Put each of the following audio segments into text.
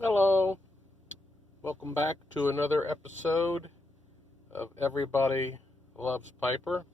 Hello, welcome back to another episode of Everybody Loves Piper.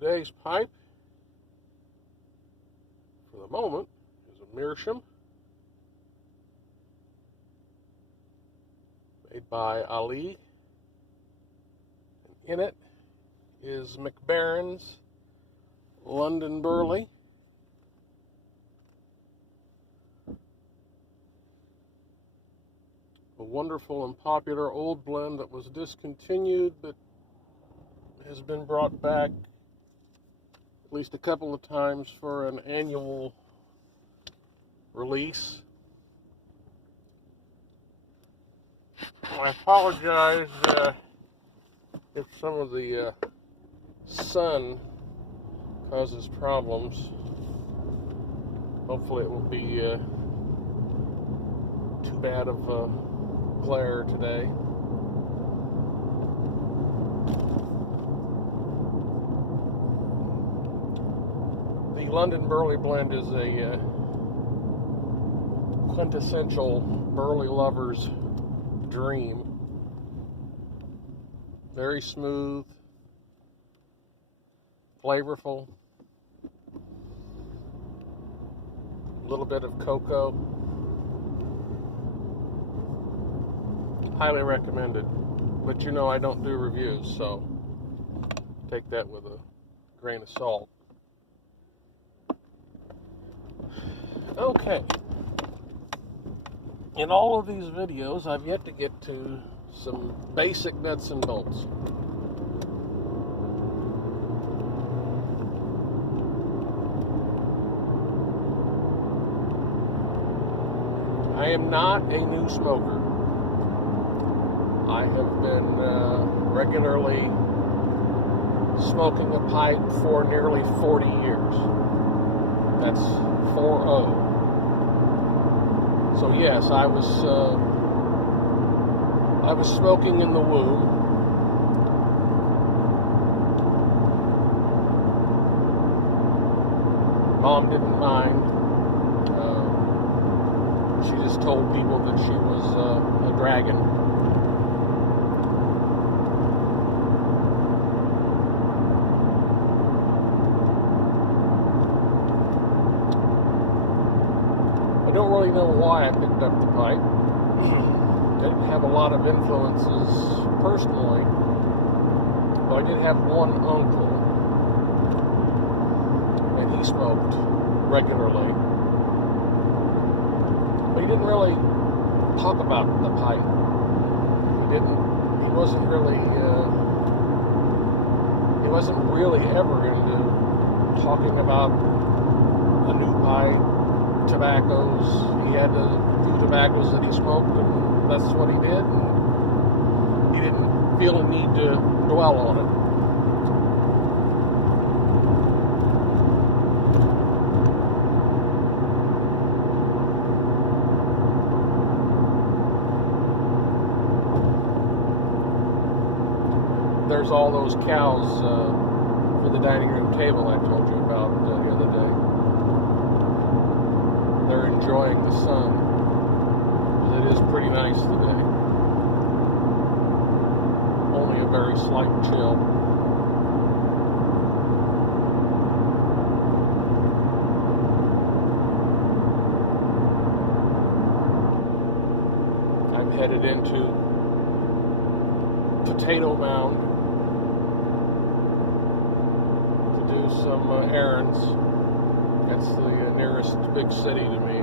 Today's pipe, for the moment, is a Meerschaum made by Ali. And in it is MacBaren's London Burley. A wonderful and popular old blend that was discontinued but has been brought back at least a couple of times for an annual release. I apologize if some of the sun causes problems. Hopefully it won't be too bad of a glare today. The London Burley blend is a quintessential Burley lover's dream. Very smooth, flavorful, a little bit of cocoa. Highly recommended. But you know I don't do reviews, so take that with a grain of salt. Okay. In all of these videos, I've yet to get to some basic nuts and bolts. I am not a new smoker. I have been regularly smoking a pipe for nearly 40 years. That's 4-0. So yes, I was smoking in the womb. Mom didn't mind. She just told people that she was a dragon. I don't really know why I picked up the pipe. I didn't have a lot of influences personally, but I did have one uncle, and he smoked regularly. But he didn't really talk about the pipe. He wasn't really ever into talking about a new pipe, tobaccos. He had a few tobaccos that he smoked, and that's what he did, and he didn't feel a need to dwell on it. There's all those cows for the dining room table I told you about the other day. They're enjoying the sun. It is pretty nice today. Only a very slight chill. I'm headed into Potato Mound to do some errands. That's the nearest big city to me.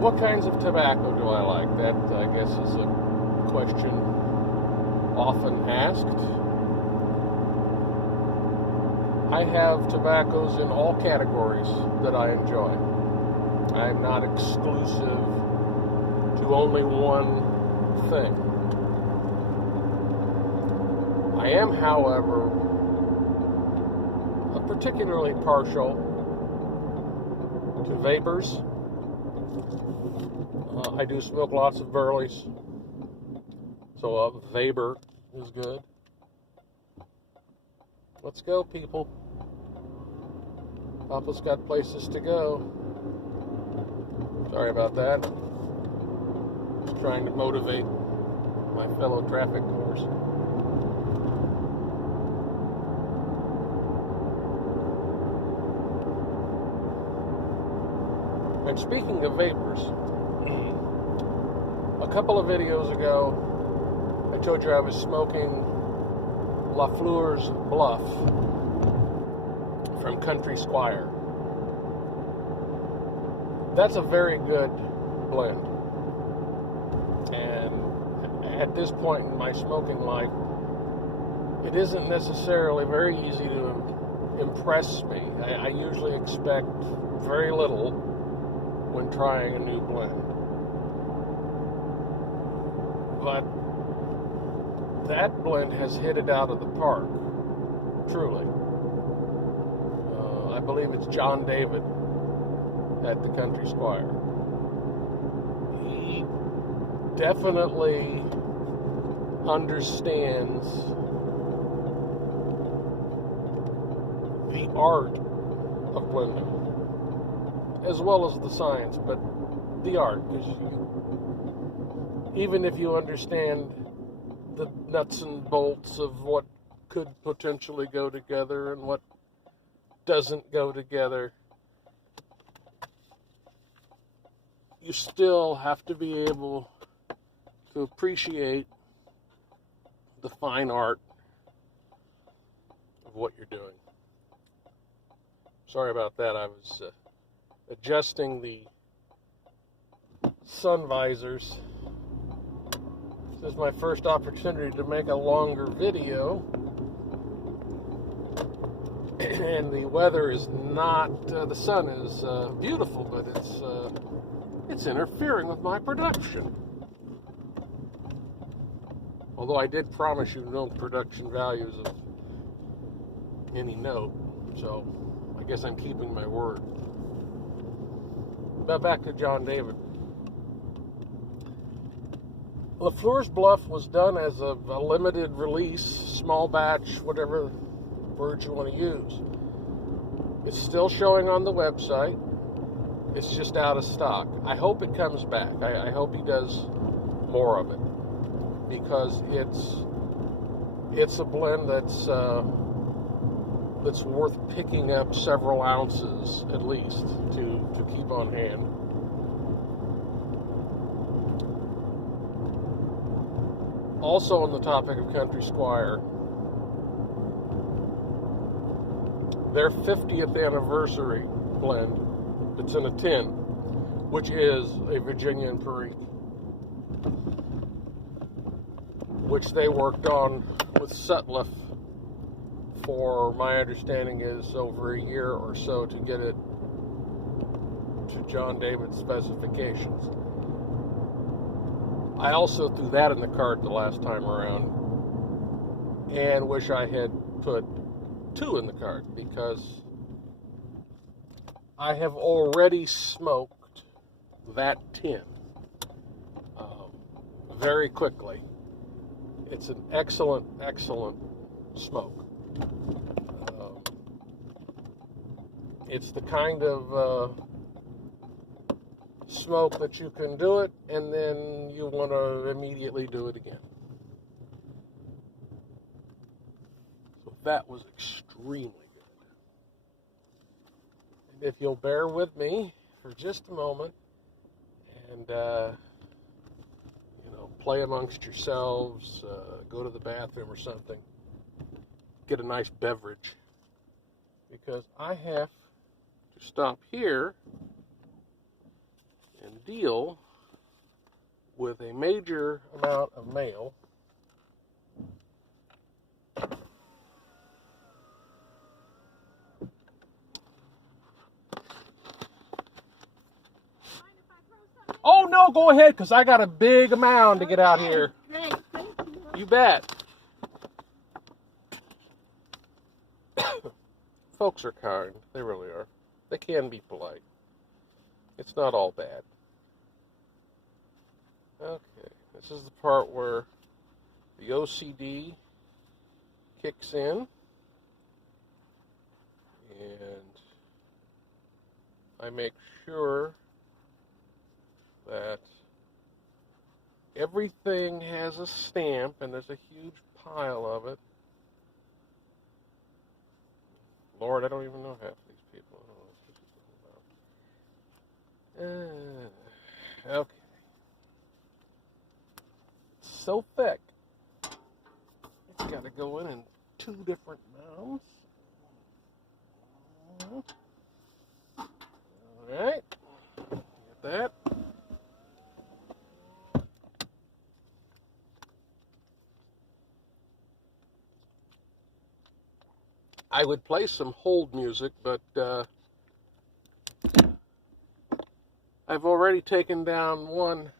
What kinds of tobacco do I like? That, I guess, is a question often asked. I have tobaccos in all categories that I enjoy. I am not exclusive to only one thing. I am, however, particularly partial to vapors. I do smoke lots of Burleys, so a vapor is good. Let's go, people. Papa's got places to go. Sorry about that. Just trying to motivate my fellow traffic goers. And speaking of vapors, a couple of videos ago, I told you I was smoking Lafleur's Bluff from Country Squire. That's a very good blend. And at this point in my smoking life, it isn't necessarily very easy to impress me. I usually expect very little when trying a new blend. But that blend has hit it out of the park, truly. I believe it's John David at the Country Squire. He definitely understands the art of blending, as well as the science, but the art, because even if you understand the nuts and bolts of what could potentially go together and what doesn't go together, you still have to be able to appreciate the fine art of what you're doing. Sorry about that. I was adjusting the sun visors. This is my first opportunity to make a longer video, and the weather is not, the sun is beautiful, but it's interfering with my production. Although I did promise you no production values of any note, so I guess I'm keeping my word. But back to John David. Lafleur's Bluff was done as a limited release, small batch, whatever word you want to use. It's still showing on the website. It's just out of stock. I hope it comes back. I hope he does more of it, because it's a blend that's worth picking up several ounces at least to keep on hand. Also on the topic of Country Squire, their 50th anniversary blend, it's in a tin, which is a Virginia and Perique, which they worked on with Sutliff for, my understanding is, over a year or so to get it to John David's specifications. I also threw that in the cart the last time around, and wish I had put 2 in the cart, because I have already smoked that tin very quickly. It's an excellent, excellent smoke. It's the kind of smoke that you can do it and then you want to immediately do it again. So that was extremely good. And if you'll bear with me for just a moment and play amongst yourselves, go to the bathroom or something, get a nice beverage, because I have to stop here and deal with a major amount of mail. Oh, no, go ahead, because I got a big mound to get out here. Great, thank you. You bet. Folks are kind. They really are. They can be polite. It's not all bad. Okay, this is the part where the OCD kicks in. And I make sure that everything has a stamp, and there's a huge pile of it. Lord, I don't even know half these people. I don't know what this is all about. Okay. It's so thick. It's got to go in 2 different mounds. All right. Get that. I would play some hold music, but I've already taken down one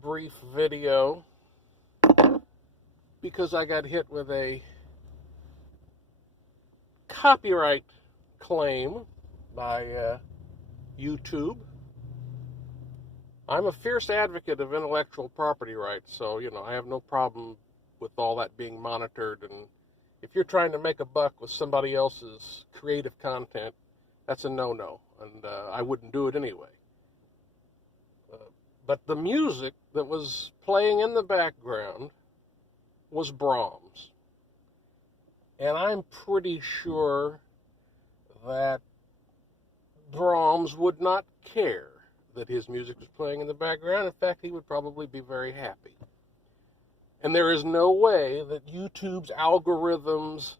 brief video because I got hit with a copyright claim by YouTube. I'm a fierce advocate of intellectual property rights, so, you know, I have no problem with all that being monitored, and if you're trying to make a buck with somebody else's creative content, that's a no-no, and I wouldn't do it anyway. But the music that was playing in the background was Brahms, and I'm pretty sure that Brahms would not care that his music was playing in the background. In fact, he would probably be very happy. And there is no way that YouTube's algorithms,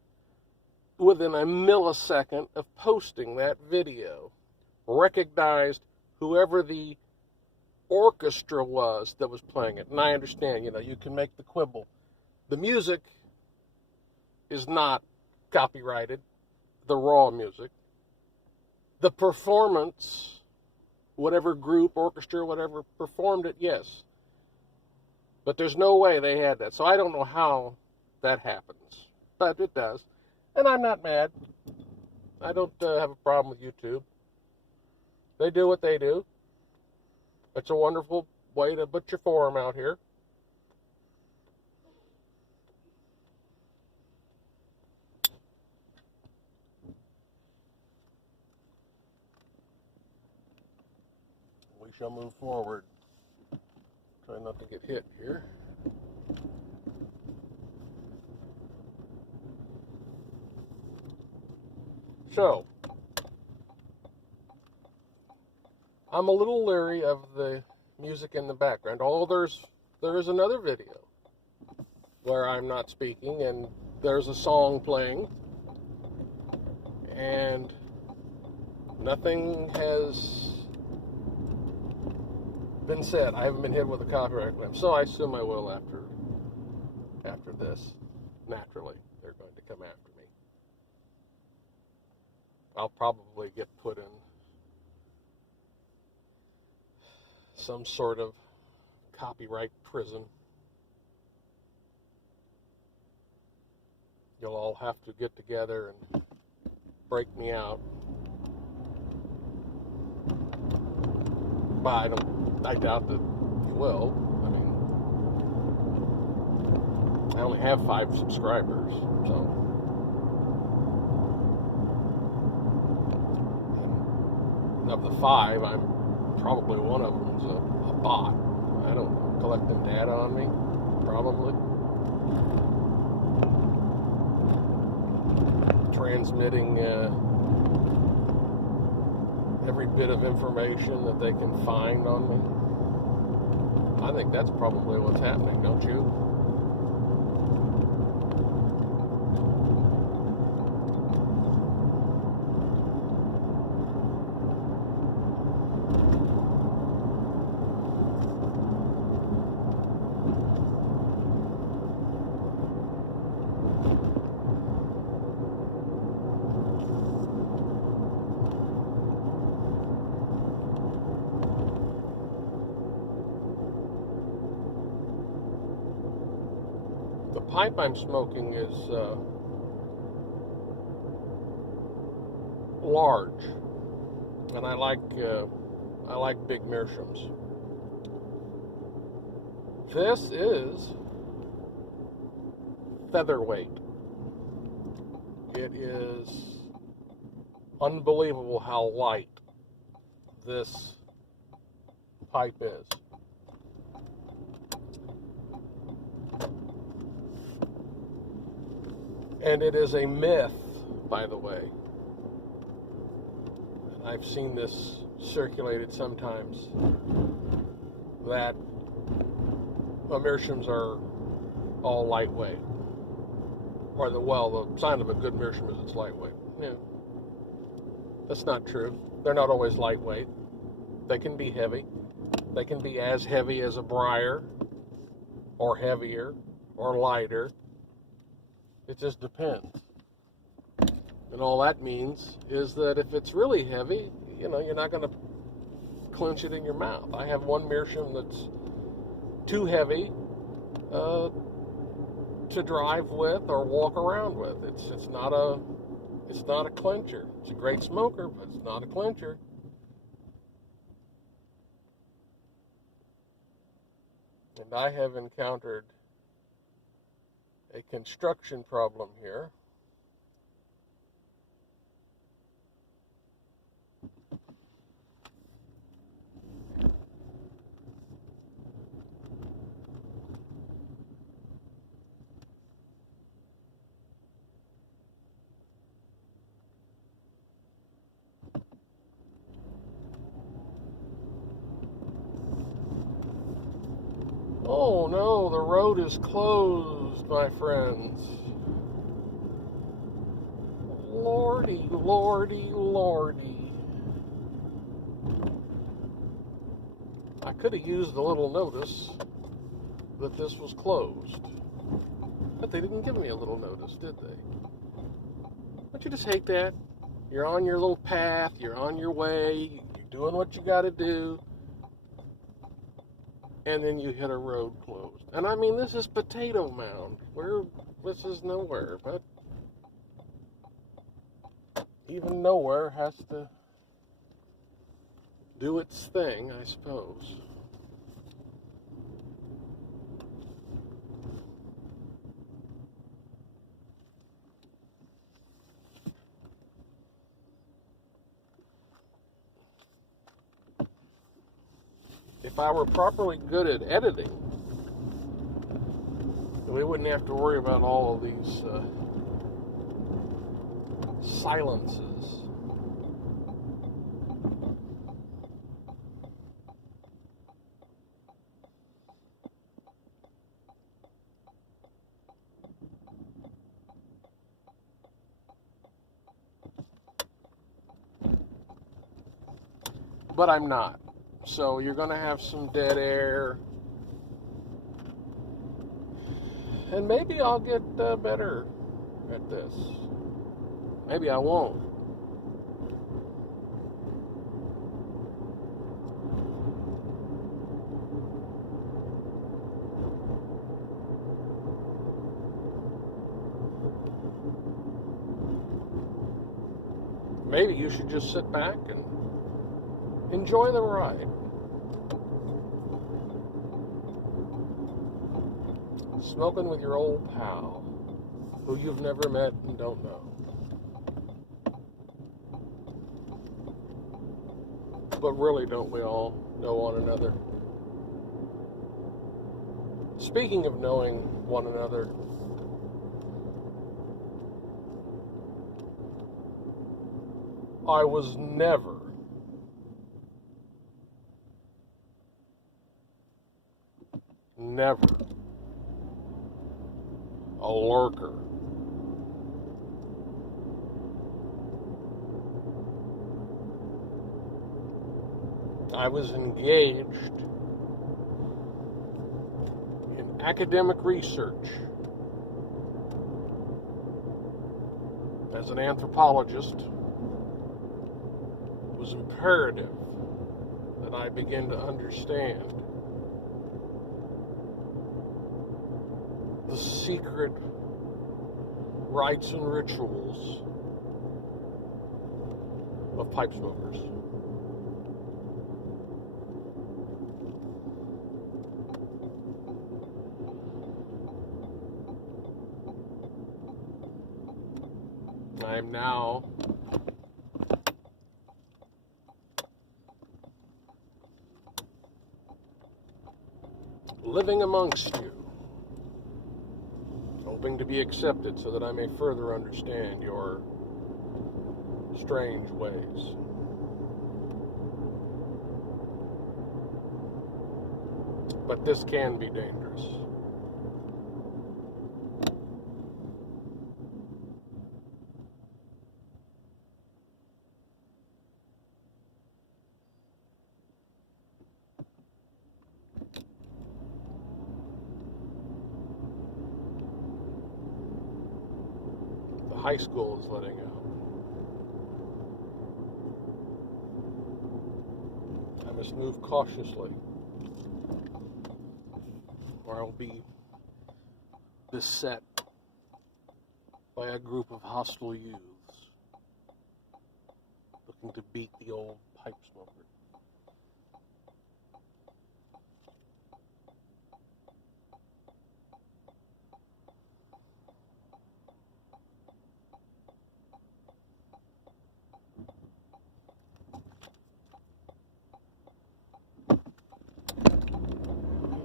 within a millisecond of posting that video, recognized whoever the orchestra was that was playing it. And I understand, you know, you can make the quibble. The music is not copyrighted, the raw music. The performance, whatever group, orchestra, whatever, performed it, yes. But there's no way they had that. So I don't know how that happens. But it does. And I'm not mad. I don't have a problem with YouTube. They do what they do. It's a wonderful way to put your forum out here. We shall move forward. Try not to get hit here. So, I'm a little leery of the music in the background, although there is another video where I'm not speaking and there's a song playing and nothing has been said. I haven't been hit with a copyright claim, so I assume I will after this. Naturally, they're going to come after me. I'll probably get put in some sort of copyright prison. You'll all have to get together and break me out. But I doubt that you will. I mean, I only have 5 subscribers, so. And of the 5, I'm probably one of them's a bot. I don't know, collecting data on me, probably. Transmitting every bit of information that they can find on me. I think that's probably what's happening, don't you? The pipe I'm smoking is large, and I like big Meerschaums. This is featherweight. It is unbelievable how light this pipe is. And it is a myth, by the way. And I've seen this circulated sometimes, that Meerschaums are all lightweight. Or the sign of a good Meerschaum is it's lightweight. Yeah. That's not true. They're not always lightweight. They can be heavy. They can be as heavy as a briar, or heavier, or lighter. It just depends. And all that means is that if it's really heavy, you're not going to clench it in your mouth. I have one Meerschaum that's too heavy to drive with or walk around with. It's not a clencher. It's a great smoker, but it's not a clencher. And I have encountered a construction problem here. Oh no, the road is closed, my friends. Lordy, lordy, lordy. I could have used a little notice that this was closed. But they didn't give me a little notice, did they? Don't you just hate that? You're on your little path, you're on your way, you're doing what you gotta do, and then you hit a road closed. And I mean, this is Potato Mound. This is nowhere, but even nowhere has to do its thing, I suppose. If I were properly good at editing, we wouldn't have to worry about all of these silences. But I'm not. So you're going to have some dead air. And maybe I'll get better at this. Maybe I won't. Maybe you should just sit back and enjoy the ride. Smoking with your old pal, who you've never met and don't know. But really, don't we all know one another? Speaking of knowing one another, I was never a lurker. I was engaged in academic research as an anthropologist. It was imperative that I begin to understand the secret rites and rituals of pipe smokers. I am now living amongst you, hoping to be accepted so that I may further understand your strange ways. But this can be dangerous. High school is letting out. I must move cautiously, or I'll be beset by a group of hostile youths looking to beat the old pipe smoker.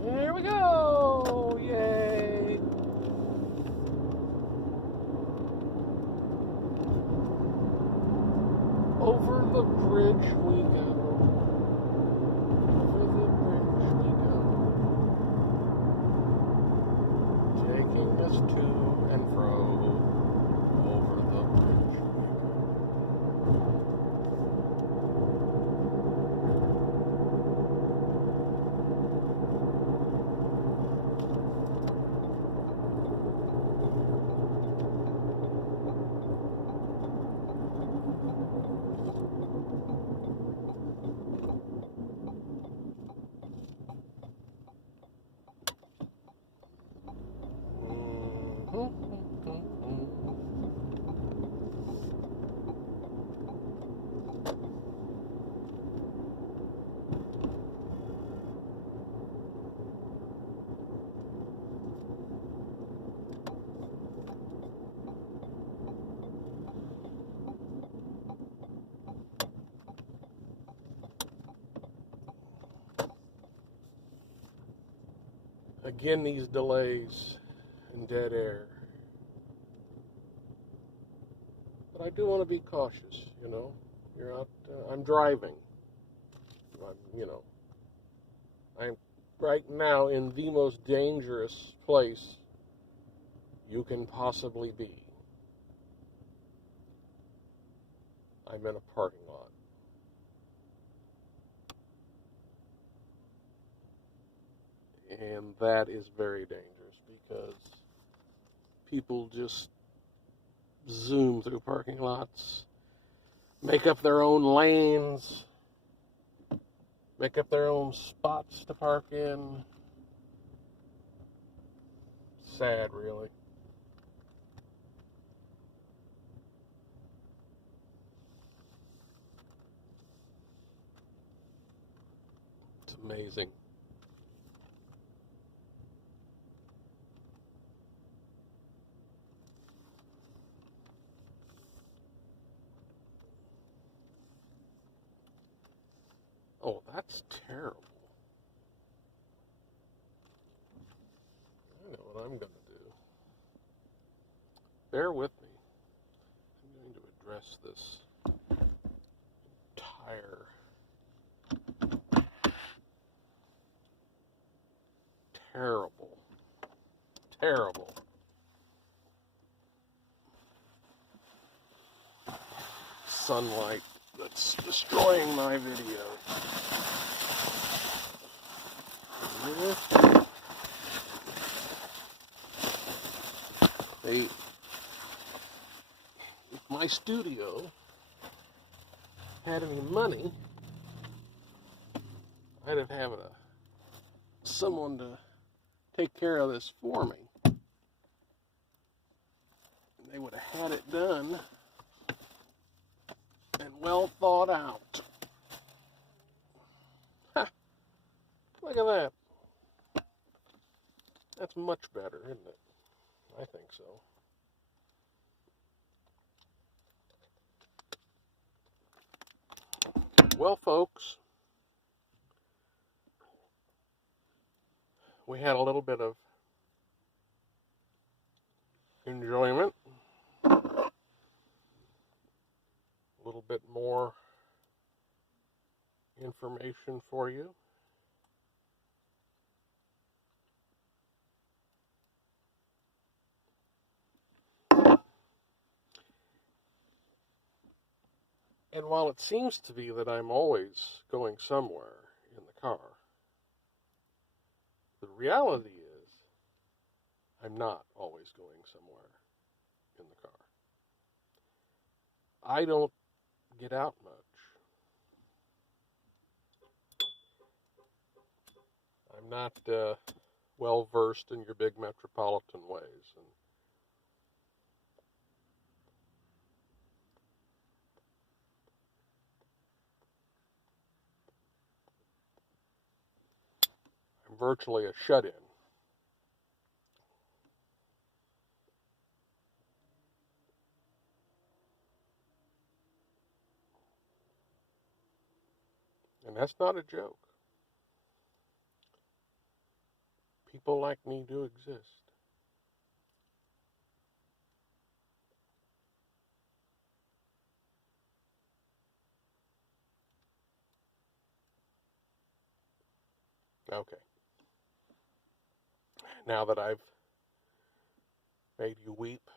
Here we go! Yay! Over the bridge we go. Over the bridge we go. Taking us to and fro. Over the bridge we go. Again, these delays and dead air. But I do want to be cautious, you know. You're out, I'm driving. I'm right now in the most dangerous place you can possibly be. I'm in a parking lot. And that is very dangerous because people just zoom through parking lots, make up their own lanes, make up their own spots to park in. Sad, really. It's amazing. Oh, that's terrible. I know what I'm going to do. Bear with me. I'm going to address this entire terrible sunlight that's destroying my video. If my studio had any money, I'd have had someone to take care of this for me. they would have had it done and well thought out. Ha! Look at that. That's much better, isn't it? I think so. Well, folks, we had a little bit of enjoyment, a little bit more information for you. And while it seems to be that I'm always going somewhere in the car, the reality is I'm not always going somewhere in the car. I don't get out much. I'm not well versed in your big metropolitan ways. And I'm virtually a shut-in. And that's not a joke. People like me do exist. Okay. Now that I've made you weep,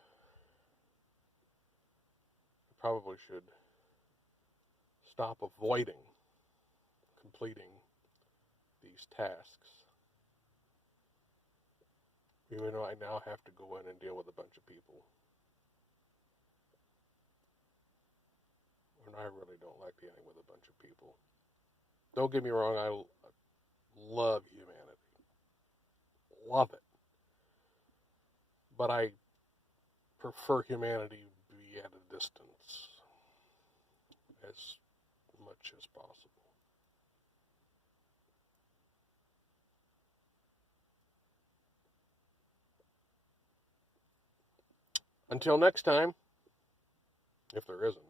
I probably should stop avoiding completing these tasks. Even though I now have to go in and deal with a bunch of people. And I really don't like dealing with a bunch of people. Don't get me wrong, I love humanity. Love it. But I prefer humanity be at a distance as much as possible. Until next time, if there isn't.